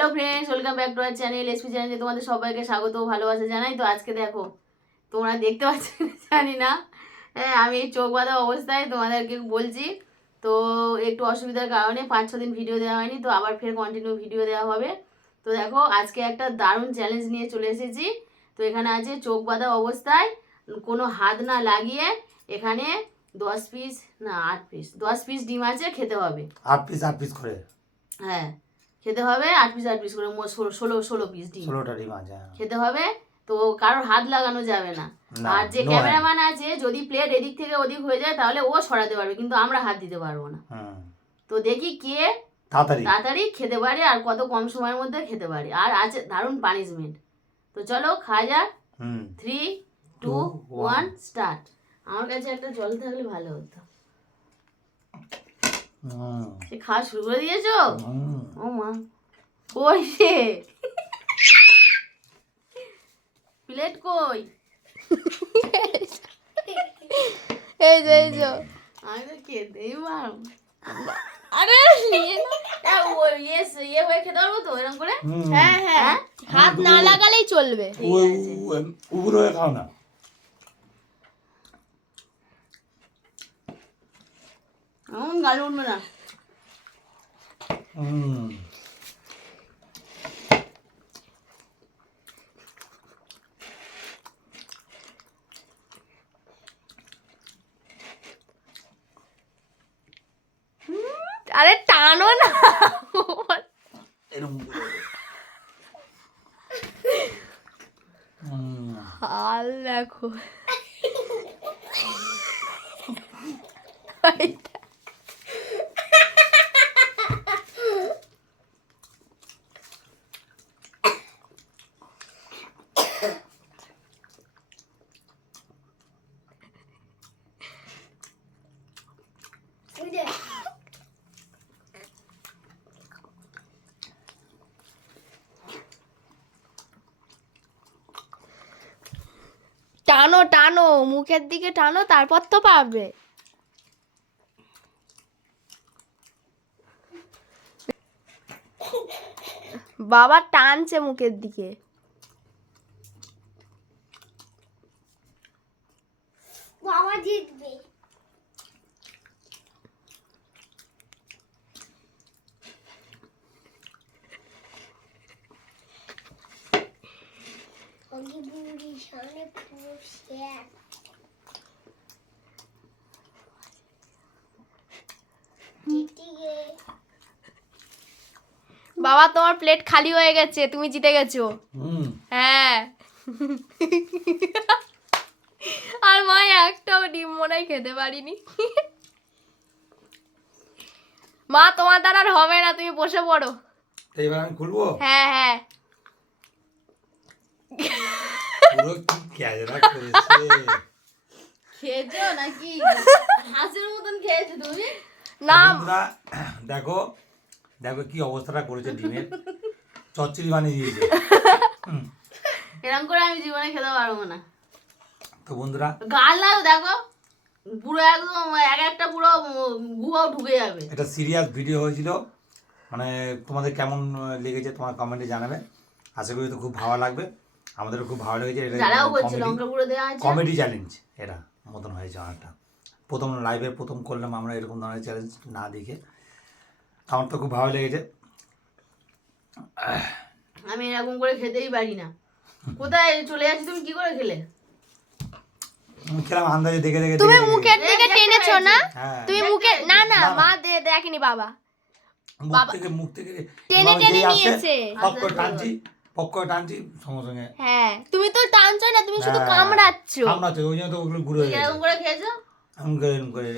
Hello friends welcome back to our channel SP চ্যানেলে তোমাদের সবাইকে স্বাগত ভালোবাসা জানাই। তো আজকে দেখো তোমরা দেখতে পাচ্ছ জানি না। হ্যাঁ আমি এই চোখ বাঁধা অবস্থায় তোমাদেরকে বলছি তো একটু অসুবিধার কারণে পাঁচ ছ দিন ভিডিও দেওয়া হয়নি তো আবার ফের কন্টিনিউ ভিডিও দেওয়া হবে। তো দেখো আজকে একটা দারুণ চ্যালেঞ্জ নিয়ে চলে এসেছি। তো এখানে আছে চোখ বাঁধা অবস্থায় কোনো হাত না লাগিয়ে এখানে দশ পিস না আট পিস দশ পিস ডিম আছে খেতে হবে। আট পিস আট পিস করে। হ্যাঁ খেতে হবে আট পিস আট পিস করে মোট ষোলো ষোলো পিস ডিম। ষোলোটা ডিম আছে হ্যাঁ। খেতে হবে তো কারোর হাত লাগানো যাবে না। আর যে ক্যামেরাম্যান আছে যদি প্লেট এদিক থেকে ওদিক হয়ে যায় তাহলে ও সরাতে পারবে কিন্তু আমরা হাত দিতে পারব না। তো দেখি কে তাড়াতাড়ি। তাড়াতাড়ি খেতে পারে আর কত কম সময়ের মধ্যে খেতে পারে। আর আছে দারুণ পানিশমেন্ট তো চলো খাওয়া যাক। হুম। Three two one. স্টার্ট আমার কাছে একটা জল থাকলে ভালো হতো। সে খাওয়া শুরু করে দিয়েছ ও মা কই রে প্লেট কই এই যে এই যে আমি তো খেতেই পারব আরে নিয়ে নাও। ও ইয়ে ইয়ে হয়ে খেতে পারব তো এরকম করে হ্যাঁ হ্যাঁ হাত না লাগালেই চলবে উপরে খাও না এমন গালে উঠবে না। হুম। আরে টানো না। হাল দেখো। টানো টানো মুখের দিকে টানো তারপর তো পাবে বাবা টানছে মুখের দিকে। বাবা জিতবে ওগি বুড়ি সামনে পুরো শেয়ার জিতিয়ে বাবা তোমার প্লেট খালি হয়ে গেছে তুমি জিতে গেছো। হ্যাঁ। আর মা একটাও ডিম মনে খেতে পারিনি। মা তোমার দ্বারা আর হবে না তুমি বসে পড়ো। তো এবার আমি খুলবো? হ্যাঁ হ্যাঁ। পুরো কি ক্যাজরা করেছে খেয়েছো নাকি হাঁসের মতন খেয়েছো তুমি না দেখো দেখো কি অবস্থাটা করেছে ডিমের চচ্চড়ি বানিয়ে দিয়েছে এরকম করে আমি জীবনে খেতে পারব না তো বন্ধুরা গাল না দেখো পুরো একদম এক একটা পুরো গুহাও ঢুকে যাবে এটা সিরিয়াস ভিডিও হয়েছিল মানে তোমাদের কেমন লেগেছে তোমার কমেন্টে জানাবে? আশা করি তো খুব ভালো লাগবে। আমাদেরও খুব ভালো লেগেছে। এটা যারাও করছে লঙ্কা গুঁড়ো দেওয়া আছে। কমেডি চ্যালেঞ্জ এটা মতন হয়েছে অনেকটা প্রথম লাইভে প্রথম করলাম আমরা এরকম ধরনের চ্যালেঞ্জ না দেখে। আমার তো খুব ভালো লেগেছে। আমি এরকম করে খেতেই পারি না। কোথায় চলে যাচ্ছি তুমি? কি করে খেলে? খেলাম আন্দাজে দেখে দেখে তুমি। মুখের দিকে টেনেছো না? হ্যাঁ। তুমি মুখে না না। মা দে দেখেনি বাবা। মুখ বাবা- থেকে মুখ থেকে টেনে টেনে আসে, নিয়েছে। করে টানছি সঙ্গে সঙ্গে। হ্যাঁ তুমি তো টানছো না তুমি শুধু হ্যাঁ, কামড়াচ্ছ। ওই জন্য তো ওগুলো ঘুরে হয়ে এরকম করে খেয়েছো? এরকম করে এরকম করে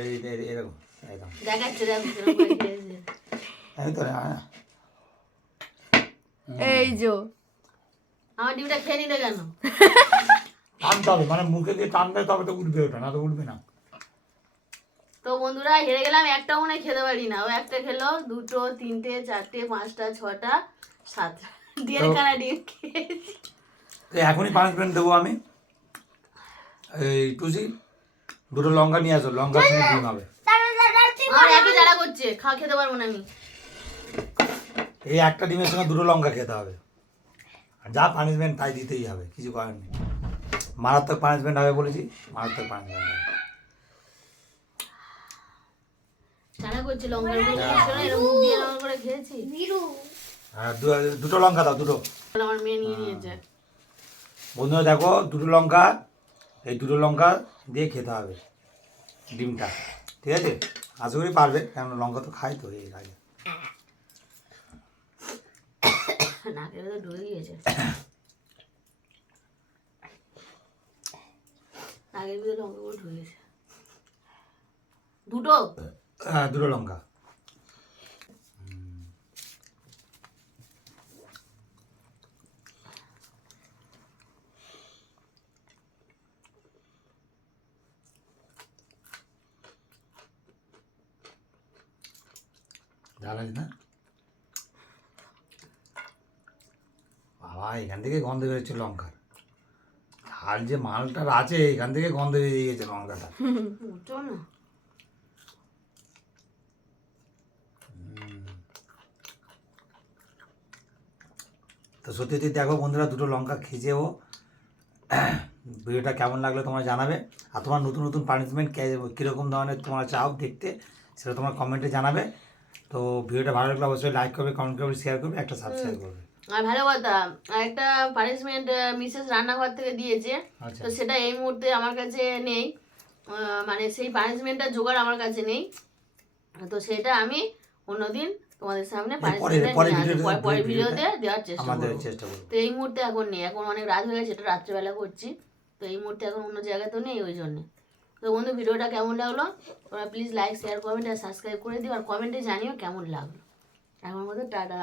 এরকম এরকম। দেখাচ্ছে দেখো করে তো হ্যাঁ। এই যো। আমার ডিমটা খেয়ে নিলে কেন? টানতে হবে মানে মুখে দিয়ে টানলে তবে তো উঠবে ওটা না তো উঠবে না। তো বন্ধুরা হেরে গেলাম একটা মনে হয় খেতে পারি না ও একটা খেলো দুটো তিনটে চারটে পাঁচটা ছটা সাতটা। এখনই পানিশমেন্ট দেবো আমি। এই টুসি দুটো লঙ্কা নিয়ে আসো লঙ্কা সঙ্গে ডিম হবে। করছে খেতে পারব না আমি। এই একটা ডিমের সঙ্গে দুটো লঙ্কা খেতে হবে। আর যা পানিশমেন্ট তাই দিতেই হবে কিছু করার নেই। মারাত্মক পানিশমেন্ট হবে বলেছি মারাত্মক পানিশমেন্ট হবে। টানা করছি লঙ্কার মুখ দিয়ে লঙ্কা করে খেয়েছি। দুটো লঙ্কা দাও দুটো। আমার মেয়ে নিয়ে নিয়েছে। বন্ধুরা দেখো দুটো লঙ্কা এই দুটো লঙ্কা দিয়ে খেতে হবে ডিমটা ঠিক আছে? আশা করি পারবে কেন লঙ্কা তো খাই তো এই আগে দুটো? হ্যাঁ দুটো লঙ্কা। ঝাল না? বাবা এখান থেকে গন্ধ বেরোচ্ছে লঙ্কার। ঝাল যে মালটার আছে এখান থেকে গন্ধ বেরিয়ে গেছে লঙ্কাটা। তো সত্যি সত্যি দেখো বন্ধুরা দুটো লঙ্কা খেয়েছেও ভিডিওটা কেমন লাগল তোমরা জানাবে। আর তোমার নতুন নতুন পানিশমেন্ট কীরকম ধরনের তোমরা চাও দেখতে সেটা তোমার কমেন্টে জানাবে। তো ভিডিওটা ভালো লাগলে অবশ্যই লাইক করবে কমেন্ট করবে শেয়ার করবে একটা সাবস্ক্রাইব করবে। আর ভালো কথা একটা পানিশমেন্ট মিসেস রান্নাঘর থেকে দিয়েছে। আচ্ছা। তো সেটা এই মুহূর্তে আমার কাছে নেই। মানে সেই পানিশমেন্টটা জোগাড় আমার কাছে নেই। তো সেটা আমি অন্যদিন তোমাদের সামনে পানিশমেন্ট পরের ভিডিওতে দেওয়ার চেষ্টা করব। তো এই মুহূর্তে এখন নেই। এখন অনেক রাত হয়ে গেছে এটা রাত্রেবেলা করছি। তো এই মুহূর্তে এখন অন্য জায়গায় তো নেই ওই জন্য। তো বন্ধু, ভিডিওটা কেমন লাগল? তোমরা প্লিজ লাইক শেয়ার কমেন্ট আর সাবস্ক্রাইব করে দিও, আর কমেন্টে জানিও কেমন লাগল। এখন মতো টাটা।